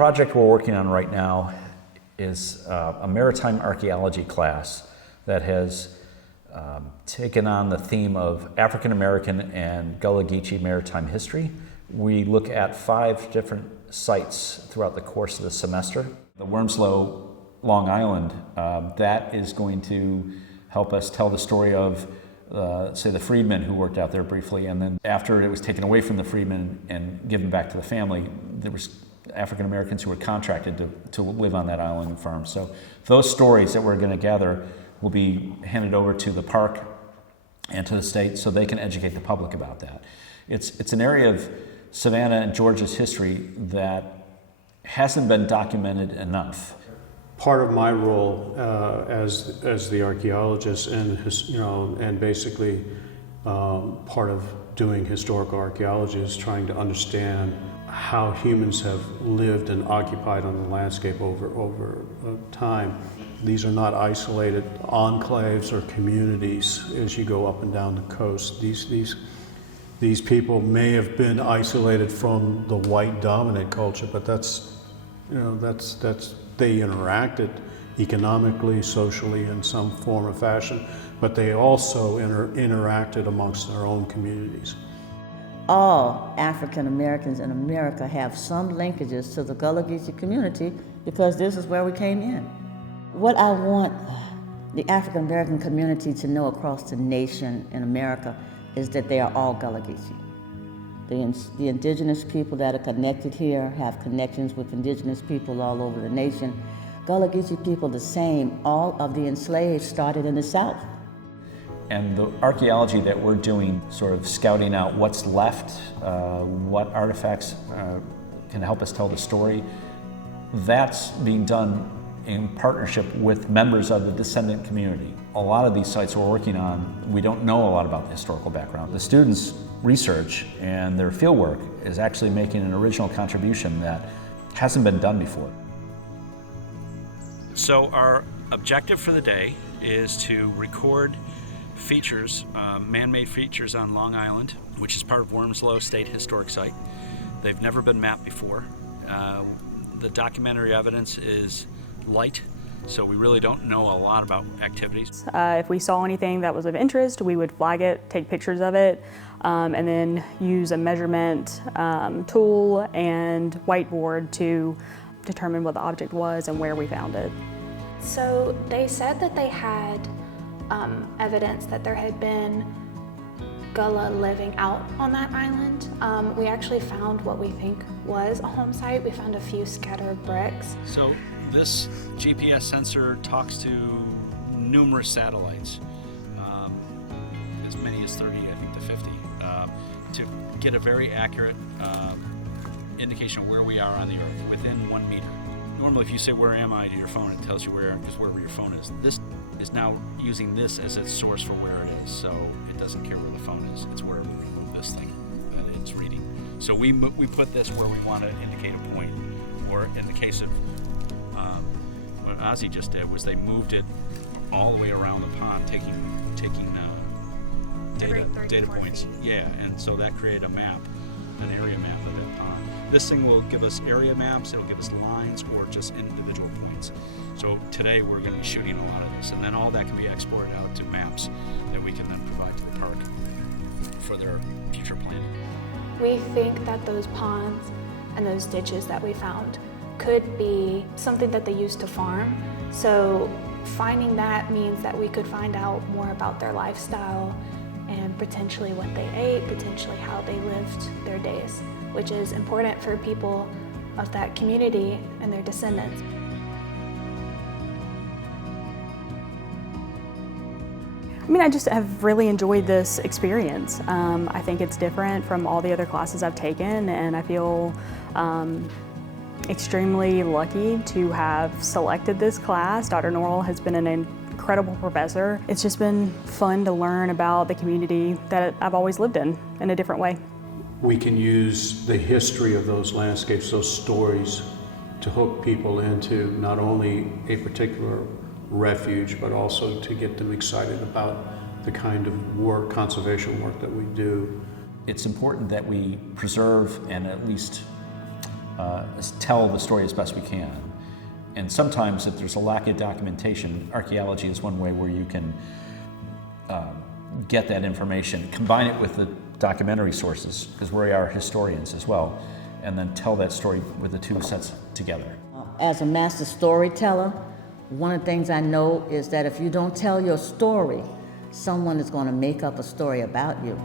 project we're working on right now is a maritime archaeology class that has taken on the theme of African American and Gullah-Geechie maritime history. We look at 5 different sites throughout the course of the semester. The Wormsloe, Long Island, that is going to help us tell the story of, say, the freedmen who worked out there briefly, and then after it was taken away from the freedmen and given back to the family, there was African Americans who were contracted to live on that island and farm. So those stories that we're going to gather will be handed over to the park and to the state so they can educate the public about that. It's an area of Savannah and Georgia's history that hasn't been documented enough. Part of my role as the archaeologist and basically part of doing historical archaeology is trying to understand how humans have lived and occupied on the landscape over time. These are not isolated enclaves or communities as you go up and down the coast. These people may have been isolated from the white dominant culture, but that's they interacted economically, socially in some form or fashion, but they also interacted amongst their own communities. All African Americans in America have some linkages to the Gullah-Geechie community because this is where we came in. What I want the African American community to know across the nation in America is that they are all Gullah-Geechie. The indigenous people that are connected here have connections with indigenous people all over the nation. Gullah-Geechie people the same. All of the enslaved started in the South. And the archaeology that we're doing, sort of scouting out what's left, what artifacts can help us tell the story, that's being done in partnership with members of the descendant community. A lot of these sites we're working on, we don't know a lot about the historical background. The students' research and their fieldwork is actually making an original contribution that hasn't been done before. So our objective for the day is to record features, man-made features on Long Island, which is part of Wormsloe State Historic Site. They've never been mapped before. The documentary evidence is light, so we really don't know a lot about activities. If we saw anything that was of interest, we would flag it, take pictures of it, and then use a measurement tool and whiteboard to determine what the object was and where we found it. So they said that they had evidence that there had been Gullah living out on that island. We actually found what we think was a home site. We found a few scattered bricks. So this GPS sensor talks to numerous satellites, as many as 30, I think to 50, to get a very accurate indication of where we are on the Earth, within 1 meter. Normally if you say, "Where am I?" to your phone, it tells you wherever your phone is. This is now using this as its source for where it is, so it doesn't care where the phone is, it's wherever we move this thing that it's reading. So we put this where we want to indicate a point, or in the case of what Ozzy just did was they moved it all the way around the pond, taking data points. Yeah, and so that created a map, an area map of that pond. This thing will give us area maps, it'll give us lines, or just individual points. So today we're going to be shooting a lot of this, and then all that can be exported out to maps that we can then provide to the park for their future planning. We think that those ponds and those ditches that we found could be something that they used to farm. So finding that means that we could find out more about their lifestyle and potentially what they ate, potentially how they lived their days, which is important for people of that community and their descendants. I mean, I just have really enjoyed this experience. I think it's different from all the other classes I've taken, and I feel extremely lucky to have selected this class. Dr. Knoerl has been an incredible professor. It's just been fun to learn about the community that I've always lived in a different way. We can use the history of those landscapes, those stories, to hook people into not only a particular refuge, but also to get them excited about the kind of work, conservation work that we do. It's important that we preserve and at least tell the story as best we can. And sometimes if there's a lack of documentation, archaeology is one way where you can get that information, combine it with the documentary sources, because we are historians as well, and then tell that story with the two sets together. As a master storyteller, one of the things I know is that if you don't tell your story, someone is going to make up a story about you.